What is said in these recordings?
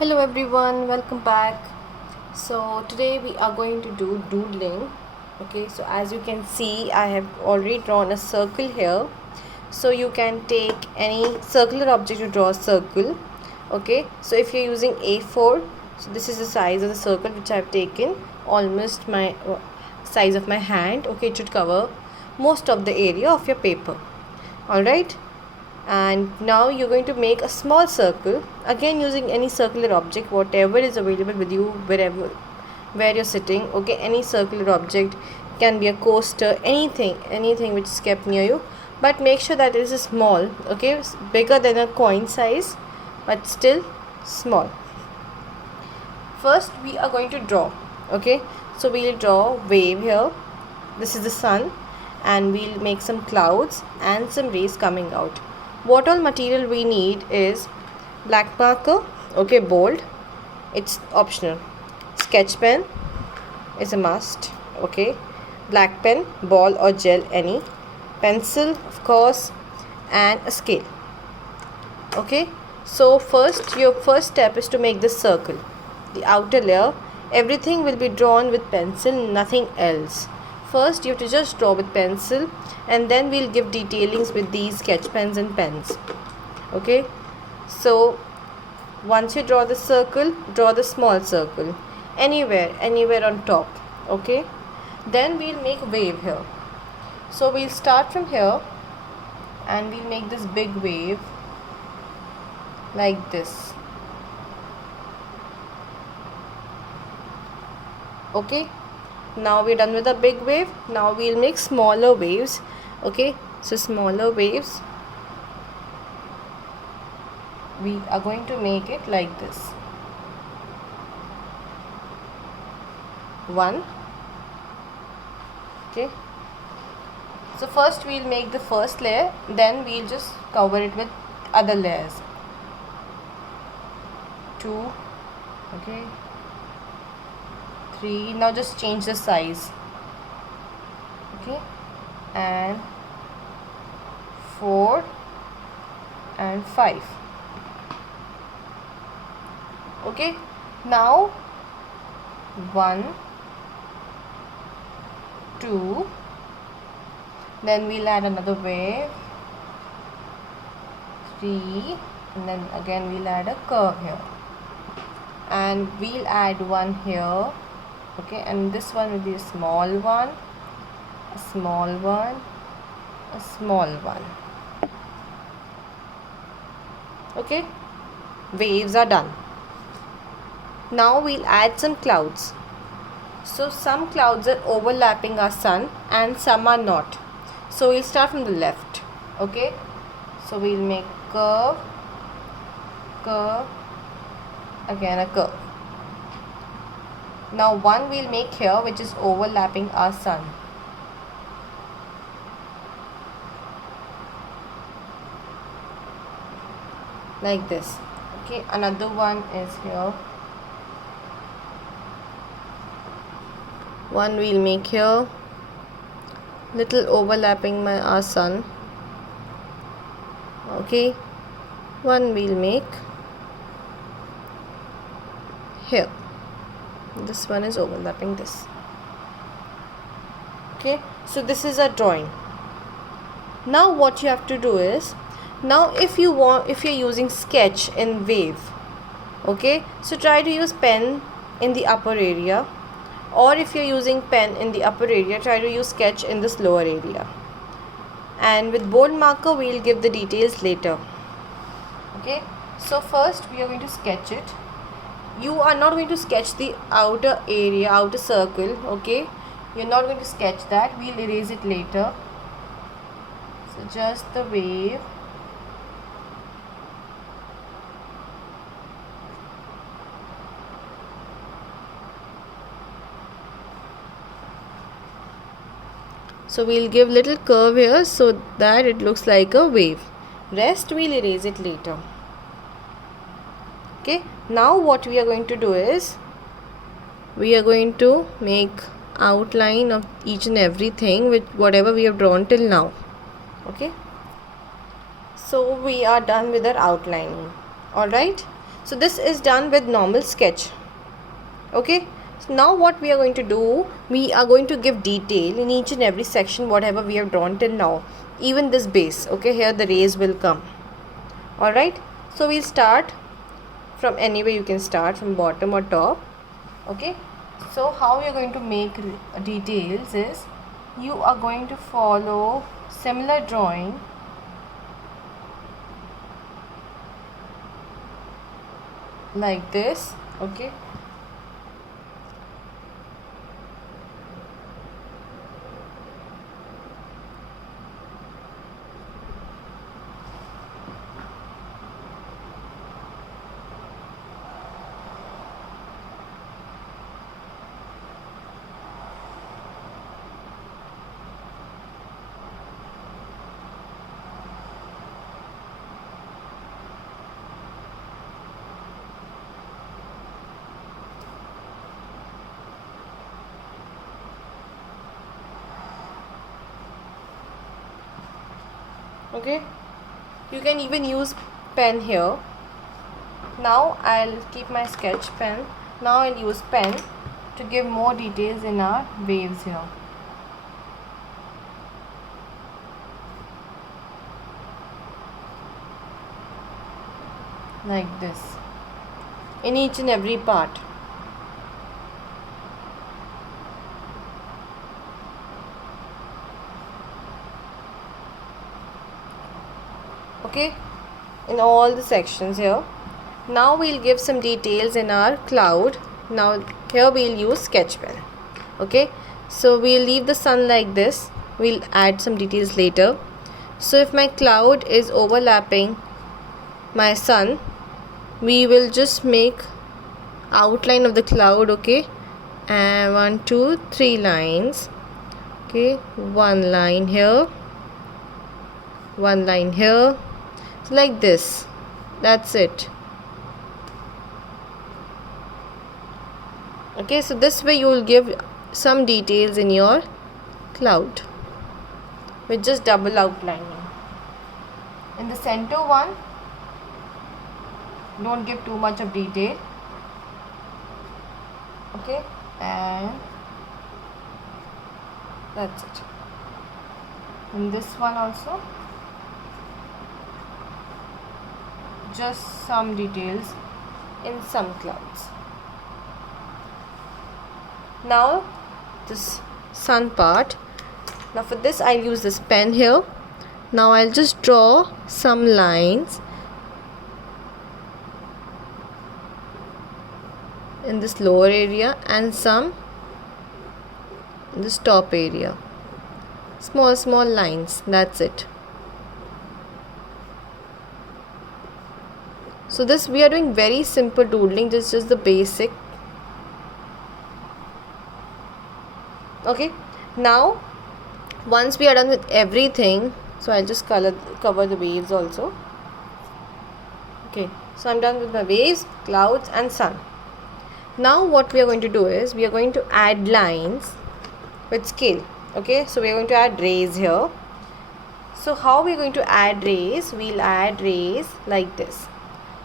Hello everyone, welcome back. So today we are going to do doodling. Okay, so as you can see, I have already drawn a circle here. So you can take any circular object to draw a circle. Okay, so if you're using A4, so this is the size of the circle which I've taken, almost my size of my hand. Okay, it should cover most of the area of your paper. Alright, and now you're going to make a small circle, again using any circular object whatever is available with you, where you're sitting. Okay, any circular object, can be a coaster, anything which is kept near you, but make sure that it is small. Okay, bigger than a coin size but still small. First we are going to draw. Okay, so we'll draw wave here. This is the sun, and we'll make some clouds and some rays coming out. What all material we need is black marker, okay, bold, it's optional. Sketch pen is a must, okay. Black pen, ball or gel, any. Pencil, of course, and a scale. Okay, so your first step is to make this circle. The outer layer, everything will be drawn with pencil, nothing else. First you have to just draw with pencil, and then we'll give detailings with these sketch pens and pens. Okay, so once you draw the circle, draw the small circle anywhere on top. Okay, then we'll make wave here. So we'll start from here and we'll make this big wave like this. Okay, now we're done with the big wave. Now we'll make smaller waves. Okay, so smaller waves, we are going to make it like this. One. Okay, so first we'll make the first layer, then we'll just cover it with other layers. Two. Okay, 3. Now just change the size. Okay, and 4 and 5. Okay, now 1, 2, then we'll add another wave, 3, and then again we'll add a curve here, and we'll add one here. Okay, and this one will be a small one, a small one, a small one. Okay, waves are done. Now we'll add some clouds. So some clouds are overlapping our sun and some are not. So we'll start from the left. Okay, so we'll make curve, curve, again a curve. Now one we'll make here which is overlapping our sun. Like this. Okay, another one is here. One we'll make here, little overlapping our sun. Okay, one we'll make here. This one is overlapping this. Okay, so this is a drawing. Now what you have to do is, now if you're using sketch in wave, okay, so try to use pen in the upper area, or if you're using pen in the upper area, try to use sketch in this lower area. And with bold marker we'll give the details later. Okay, so first we are going to sketch it. You are not going to sketch the outer area, outer circle. Okay, you're not going to sketch that, we'll erase it later. So just the wave. So we'll give little curve here so that it looks like a wave. Rest we'll erase it later. Okay, now what we are going to do is, we are going to make outline of each and everything with whatever we have drawn till now. Okay, so we are done with our outlining. Alright, So this is done with normal sketch. Okay, so now what we are going to do, we are going to give detail in each and every section whatever we have drawn till now, even this base. Okay, here the rays will come. All right, so we'll start from anywhere. You can start from bottom or top. Okay, so how you're going to make details is you are going to follow similar drawing like this. Okay, okay, you can even use pen here. Now I'll keep my sketch pen. Now I'll use pen to give more details in our waves here. Like this, in each and every part. Okay, in all the sections here. Now we'll give some details in our cloud. Now here we'll use sketch pen. Okay, so we'll leave the sun like this. We'll add some details later. So if my cloud is overlapping my sun, we will just make outline of the cloud. Okay, and 1 2 3 lines. Okay, one line here, one line here, so like this. That's it. Okay, so this way you will give some details in your cloud with just double outlining. In the center one, don't give too much of detail. Okay, and that's it. In this one also, just some details in some clouds. Now this sun part. Now for this I'll use this pen here. Now I'll just draw some lines in this lower area and some in this top area. Small lines. That's it. So this we are doing very simple doodling. This is just the basic. Okay, now once we are done with everything, so I'll just cover the waves also. Okay, so I'm done with my waves, clouds and sun. Now what we are going to do is we are going to add lines with scale. Okay, so we are going to add rays here. So how we are going to add rays? We'll add rays like this.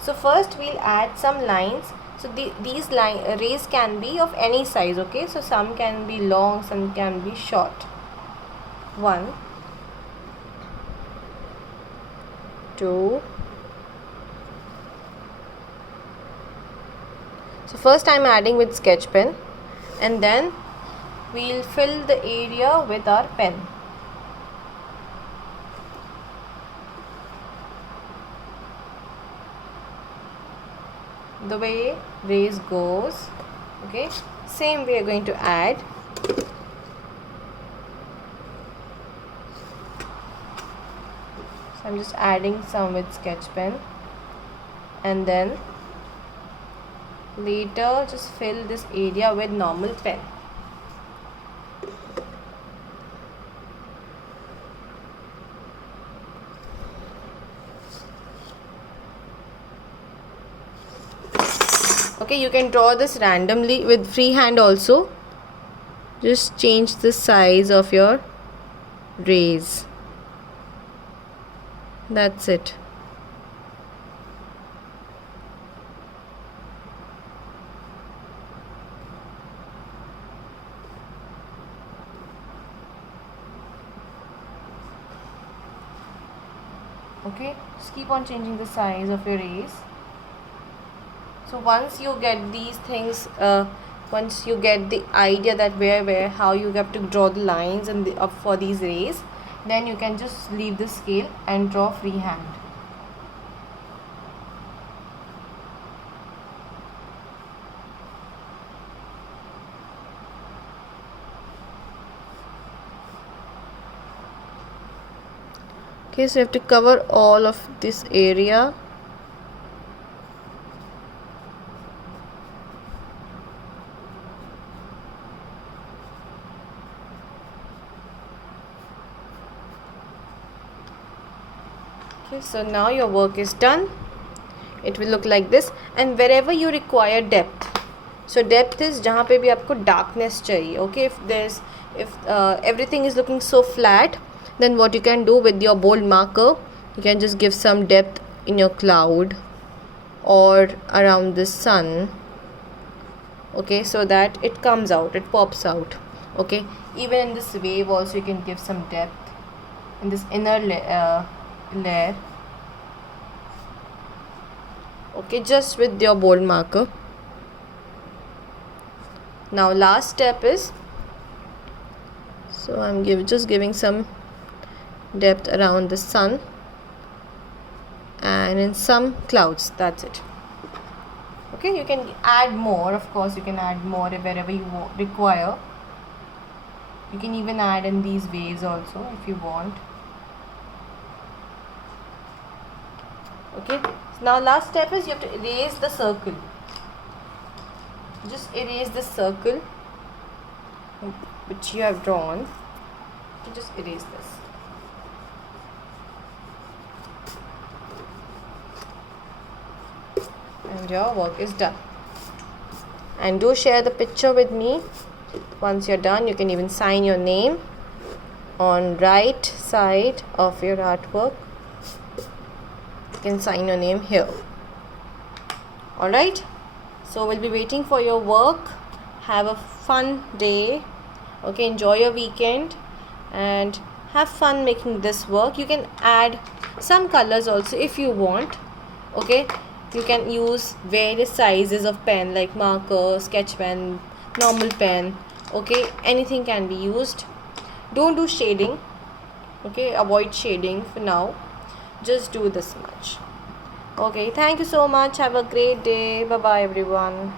So first we'll add some lines. So these rays can be of any size. Okay, so some can be long, some can be short. 1 2. So first I'm adding with sketch pen, and then we'll fill the area with our pen. The way rays goes. Okay, same we are going to add. So I'm just adding some with sketch pen, and then later just fill this area with normal pen. Okay, you can draw this randomly with freehand also. Just change the size of your rays. That's it. Okay, just keep on changing the size of your rays. So once you get these things, once you get the idea that where how you have to draw the lines and up for these rays, then you can just leave the scale and draw freehand. Okay, so you have to cover all of this area. Okay, so now your work is done. It will look like this. And wherever you require depth, so depth is जहाँ पे भी आपको darkness चाहिए. Okay, if everything is looking so flat, then what you can do with your bold marker, you can just give some depth in your cloud or around the sun. Okay, so that it comes out, it pops out. Okay, even in this wave also you can give some depth in this inner layer. Okay, just with your bold marker. Now last step is, so I'm just giving some depth around the sun and in some clouds. That's it. Okay, you can add more, of course you can add more wherever you require. You can even add in these waves also if you want. Okay, now last step is you have to erase the circle. Just erase the circle which you have drawn. You just erase this. And your work is done. And do share the picture with me. Once you're done, you can even sign your name on right side of your artwork. You can sign your name here. Alright, so we'll be waiting for your work. Have a fun day. Okay, enjoy your weekend and have fun making this work. You can add some colors also if you want. Okay, you can use various sizes of pen like marker, sketch pen, normal pen. Okay, anything can be used. Don't do shading. Okay, avoid shading for now. Just do this much. Okay, thank you so much. Have a great day. Bye bye everyone.